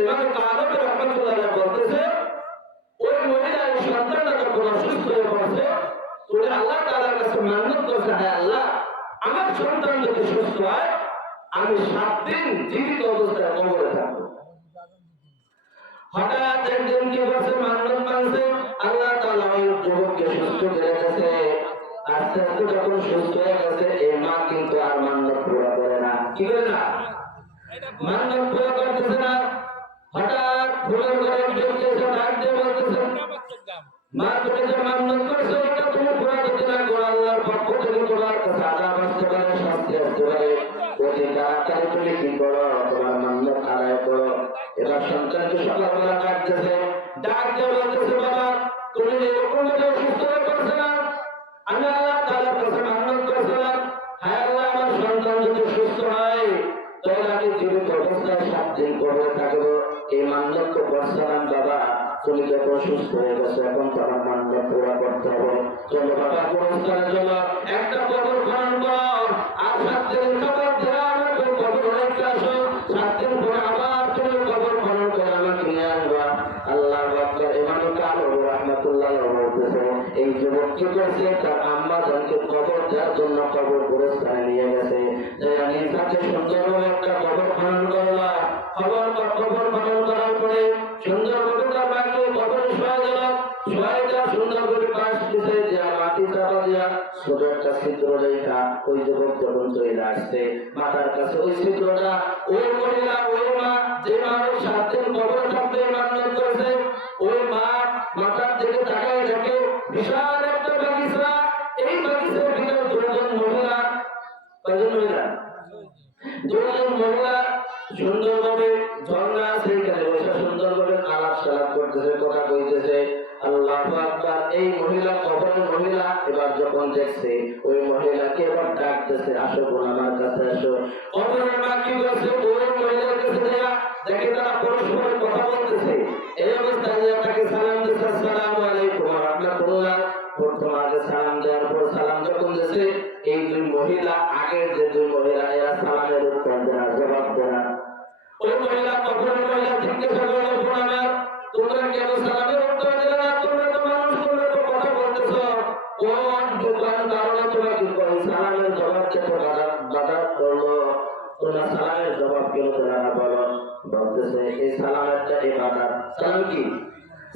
ইমাম কাযবী রাহমাতুল্লাহ আলাইহি বলতেছে ওই মহিলার সন্তানটা যখন অসুস্থ হয়ে পড়ছে উনি আল্লাহ তাআলার কাছে মান্নত করছে, হে আল্লাহ, আমার সন্তান যদি সুস্থ হয় আমি 7 দিন জীবিত অবস্থায় কবরে থাকবো। হঠাৎ একদিন কি বলছে, মান্নত মানছে, আল্লাহ তাআলা ওই যুবককে সুস্থ করে গেছে। আস্তে আস্তে যখন সুস্থ হয়ে গেছে এই মা কিন্তু আর মান্নত পুরা করে না। কি করে না? মান্নত পুরা করতেছে না। হঠাৎ ফুলের ঘরে ঢুকতেছে, ডাক দিয়ে বলতেছে, মা তুমি যে মান্নত করছো এটা তুমি পুরা করতে না করো, আল্লাহর পক্ষ থেকে তোমার কাছে আযাব আসতে পারে, শাস্তি আসতে পারে। অতি তাড়াতাড়ি তুমি কি করো, তোমার মান্নত আদায় করো। এবার সন্তানকে সকালবেলা ডাকতেছে, ডাক দিয়ে বলতেছে, বাবা তুমি এরকম ভাবে সুস্থ হয়ে পড়ছে না, আমি আল্লাহ তাআলার কাছে মান্নত করছিলাম, হায় আল্লাহ আমার সন্তান যদি সুস্থ হয় তাহলে আমি জীবিত অবস্থায় 7 দিন কবরে থাকবো। এই মান্নত তো করছিলাম বাবা, তুমি যখন সুস্থ হয়ে গেছো এখন তো আমার মান্নত পুরা করতে হবে। চলো বাবা পুরস্কারের জন্য একটা কবর খনন করো, আর 7 দিন কবর দিয়ে আমাকে কবর রেখে আসো। 7 দিন পরে আবার তুমি কবর খনন করে আমাকে নিয়ে আসবা। আল্লাহু আকবার। ইমাম কাযবী রাহমাতুল্লাহ বলতেছে এই যুবক কি করছে, তার আম্মা জানকে কবর দেওয়ার জন্য কবর পুরস্কারে নিয়ে গেছে। যে আমি তাকে সুন্দরভাবে একটা কবর খনন করলাম। কবর খনন করার পরে সুন্দরভাবে তার মাকে কবরে শোয়া গেল। শোয়া দেওয়া সুন্দরভাবে পাশ দিছে যে মাটি চাপা দিয়া ছোট একটা ছিদ্র রেখা ওই যুবক যখন চলে আসছে মাথার কাছে ওই ছিদ্রটা, ওই মহিলা ওই মা যে মানুষ 7 দিন কবরে থাকবে মান্নত করেছে, ওই মা মাথার দিকে তাকায় দেখে বিশাল একটা বাগিচা। এই বাগিচার ভিতরে 2 জন মহিলা, কয়জন মহিলা? 2 জন মহিলা সুন্দরভাবে ঝর্ণা আছে এখানে বসে সুন্দরভাবে আলাপ সালাপ করতেছে, কথা কইতেছে। আল্লাহু আকবার। এই মহিলা কবরের মহিলা এবার যখন দেখছে ওই মহিলাকে এবার ডাকতেছে, আসো বোন আমার কাছে আসো। কবরের মা কি বলছে, ওই মহিলার কাছে দেয়া দেখে তারা পরস্পর কথা বলতেছে। এই অবস্থায় তাকে সালাম দিচ্ছে, আসসালামু আলাইকুম ওয়া রাহমাতুল্লাহ। প্রথম আগে সালাম দেওয়ার পর সালাম যখন দিচ্ছে এই 2 মহিলা, আগের যে 2 মহিলা এরা সালামের উত্তর দেয় না, জবাব দেয় না। ওই মহিলা কবরের মহিলা জিজ্ঞাসা করলো, বোন আমার তোমরা কেন সালামের উত্তর দিলে না? তোমরা তো মানুষ, তোমরা তো কথা বলতেছো, কোন দোকান কারণে তোমাকে সালামের জবাব দিতে বাধা করলো? তোমরা সালামের জবাব কেন দেয় না বলো? বলতেছে এই সালাম একটা ইবাদত। সালাম কি?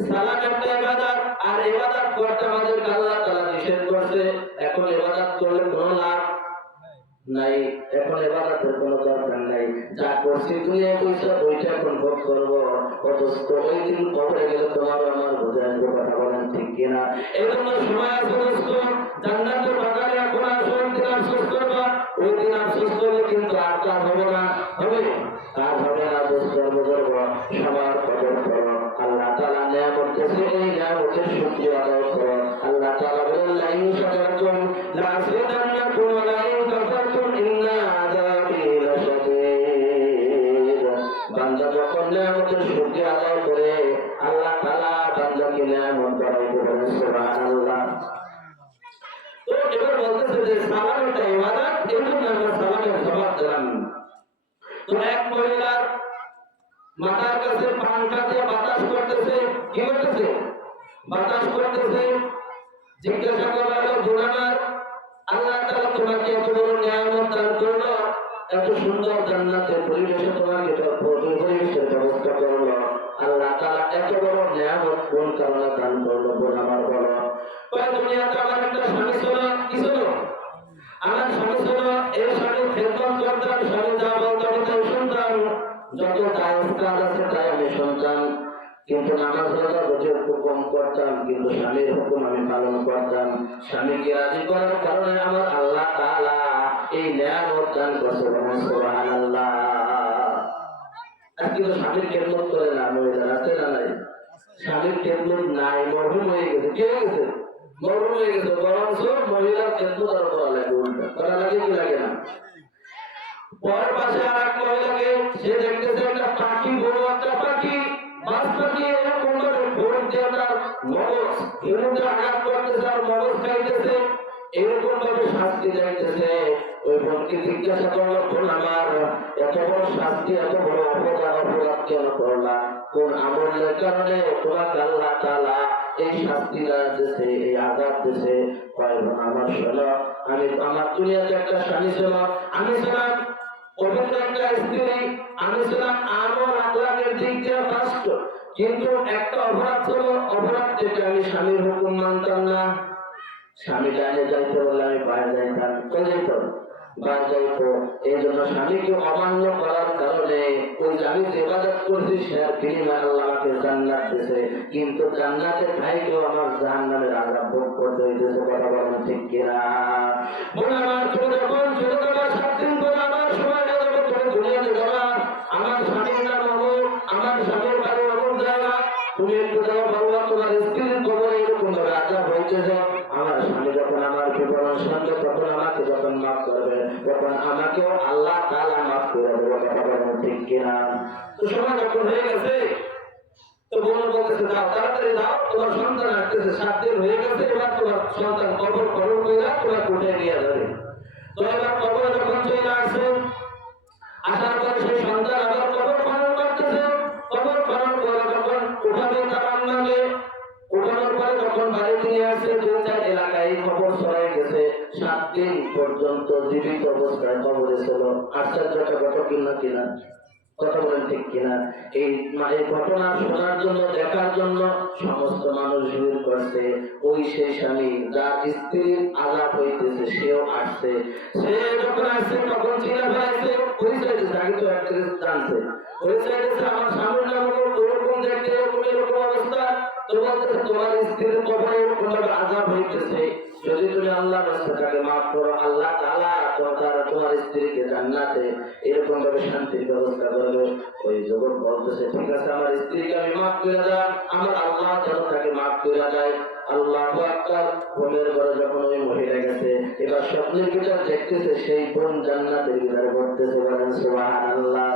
সালাম একটা ইবাদত, আর ইবাদত করতে আমাদের আল্লাহ তাআলা নিষেধ করছে। এখন ইবাদত করলে কোনো লাভ নাই, এখন ইবাদতের কোনো দরকার নাই। যা করছি দুনিয়া পয়সা ওইটা এখন ভোগ করবো, অথচ ওই দিন কবরে গেলে তোমার আমার বোঝা আসবে। কথা বলেন ঠিক কিনা? এই জন্য সময় আছে দোস্ত, জান্নাতের বাগানে এখন আসুন, দিন আফসোস করবা। ওই দিন আফসোস করলে কিন্তু আর কাজ হবে না, হবে কাজ হবে না দোস্ত। বুঝবো সবার কদর করো। আল্লাহ তাআলা নিয়ামত দিয়েছে, এই নিয়ামতের শুকরিয়া আদায় করো। আল্লাহ তাআলা বলেন, লা ইন শাকারতুম লাযিদান্নাকুম ওয়া লা ইন কাফারতুম ইন্না আযাবি লাশাদীদ। বান্দা যখন নিয়ামতের শুকরিয়া আদায় করে আল্লাহ তাআলা বান্দাকে নিয়ামত বাড়াই দেবেন। সুবহানাল্লাহ। তো এবার বলতেছে যে সালাম একটা ইবাদত, এই জন্য আমরা সালামের জবাব দিলাম। তো এক মহিলার মাথার কাছে পাংখা দিয়ে বাতাস করতেছে, কি করতেছে? বাতাস করতেছে। জিজ্ঞাসা করা হলো, বোনামার আল্লাহ তাআলা তোমাকে এত বড় নিয়ামত দান করলো, এত সুন্দর জান্নাতের পরিবেশে তোমাকে পরিবেশের ব্যবস্থা করলো, আল্লাহ তাআলা এত বড় নিয়ামত কোন কারণে দান করলো বোনামার বলো? দুনিয়াতে আমার একটা স্বামী ছিল, কি ছিল? আমার স্বামী ছিল, এই স্বামীর খেদমত করতাম, স্বামী যা বলতাম তাই শুনতাম, যত জায়েজ কাজ আছে তাই আমি শুনতাম, কিন্তু নামাজ রোজা বুঝে হুকুম করতাম, কিন্তু স্বামীর হুকুম আমি পালন করতাম। স্বামীকে রাজি করার কারণে আমার আল্লাহ তাআলা এই নিয়ামত দান করেছে। সুবহানাল্লাহ। আজকে তো স্বামীর খেদমত করে না, মহিলা আছে না নাই? স্বামীর খেদমত নাই, মরহুম হয়ে গেছে। কে হয়ে গেছে? মরহুম হয়ে গেছে। বরঞ্চ মহিলার খেদমত আরো করা লাগে, উল্টা করা লাগে, কি লাগে না? পর পাশে আর এক মহিলাকে সে দেখতেছে একটা পাখি, বড় একটা পাখি, মাছ পাখি, এরকম করে ভোর দিয়ে তার মগজ হিন্দুদের আঘাত করতেছে আর মগজ খাইতেছে, এরকম ভাবে শাস্তি যাইতেছে। ওই বোনকে জিজ্ঞাসা করলো, বোন আমার এত বড় শাস্তি, এত বড় অপরাধ কেন করলা? কোন আমলের কারণে তোমাকে আল্লাহ তাআলা এই শাস্তি দিয়েছে, এই আযাব দিয়েছে? আমার শোনো, আমি আমার দুনিয়াতে একটা স্বামী ছিল, আমি ছিলাম পবিত্র একটা স্ত্রী, আমি ছিলাম আমল আখলাকের দিক দিয়ে ফার্স্ট, কিন্তু একটা অপরাধ ছিল, অপরাধ থেকে আমি স্বামীর হুকুম মানতাম না। স্বামী ডানে যাইতে বললে আমি বাইরে যাইতাম, কে যাইত? বাইরে যাইতো। এই জন্য স্বামীকে অমান্য করার কারণে ওই যে আমি ইবাদত করছি সেটার বিনিময়ে আল্লাহ আমাকে জান্নাত দিয়েছে, কিন্তু জান্নাতের ভাইকেও আমার জাহান্নামের আযাব ভোগ করতে হইতেছে। কথা বলেন ঠিক কিনা? বলে আমার তুমি যখন চলে যাবা 7 দিন পরে আমার সময় হয়ে যাবে, তুমি দুনিয়াতে যাবা, আমার স্বামীর নাম অমুক, আমার স্বামীর বাড়ি অমুক জায়গা, তুমি একটু যাও বলবো তোমার স্ত্রীর খবর এরকম ভাবে আযাব হইতেছে। আমার স্বামী যখন আমার বিবরণ শুনবে, তখন আমাকে যখন মাফ করবে, তখন আমাকেও আল্লাহ তাআলা মাফ করে দেবে। কথা বলেন ঠিক কিনা? তো সময় যখন হয়ে গেছে, তো বোন বলতেছে যাও তাড়াতাড়ি যাও, তোমার সন্তান আসতেছে, 7 দিন হয়ে গেছে, এবার তোমার সন্তান কবর করে তোমার কোথায় নিয়ে যাবে। তো এবার কবর যখন চলে আসছে, আসার পরে সেই সন্তান আবার কবর খনন করতেছে, কবর খনন করে যখন উঠাবে তার আম্মাকে, উঠানোর পরে যখন বাড়িতে নিয়ে আসছে, 2-4 এলাকায় খবর ছড়াই গেছে 7 দিন পর্যন্ত জীবিত অবস্থায় কবরে ছিল। আশ্চর্যটা কত কিনা কিনা? কথা বলেন ঠিক কিনা? এই ঘটনা শোনার জন্য, দেখার জন্য সমস্ত মানুষ ভিড় করছে। ওই সেই স্বামী যার স্ত্রীর আযাব হইতেছে সেও আসছে। সে যখন আসছে তখন চিনা ফেলাইছে, পরিচয় দিচ্ছে, আগে তো একটা জানছে, পরিচয় দিচ্ছে আমার স্বামীর নাম ওরকম দেখতে, এরকম অবস্থা। তো বলতেছে তোমার স্ত্রীর কবরে এরকম ভাবে আযাব হইতেছে, যদি তুমি আল্লাহর রাস্তাটাকে মাফ করো, আল্লাহ তাআলা তোমার স্ত্রীকে জান্নাতে এরকম ভাবে শান্তির ব্যবস্থা করবে। ওই যুবক বলতেছে ঠিক আছে, আমার স্ত্রীকে আমি মাফ করে দাও, আমার আল্লাহ যেন তাকে মাফ করে দেয়। আল্লাহু আকবার। বোনের ঘরে যখন ওই মহিলা গেছে, এবার স্বপ্নের ভিতর দেখতেছে সেই বোন জান্নাতের ভিতরে পড়তেছে। বলেন সুবহানাল্লাহ।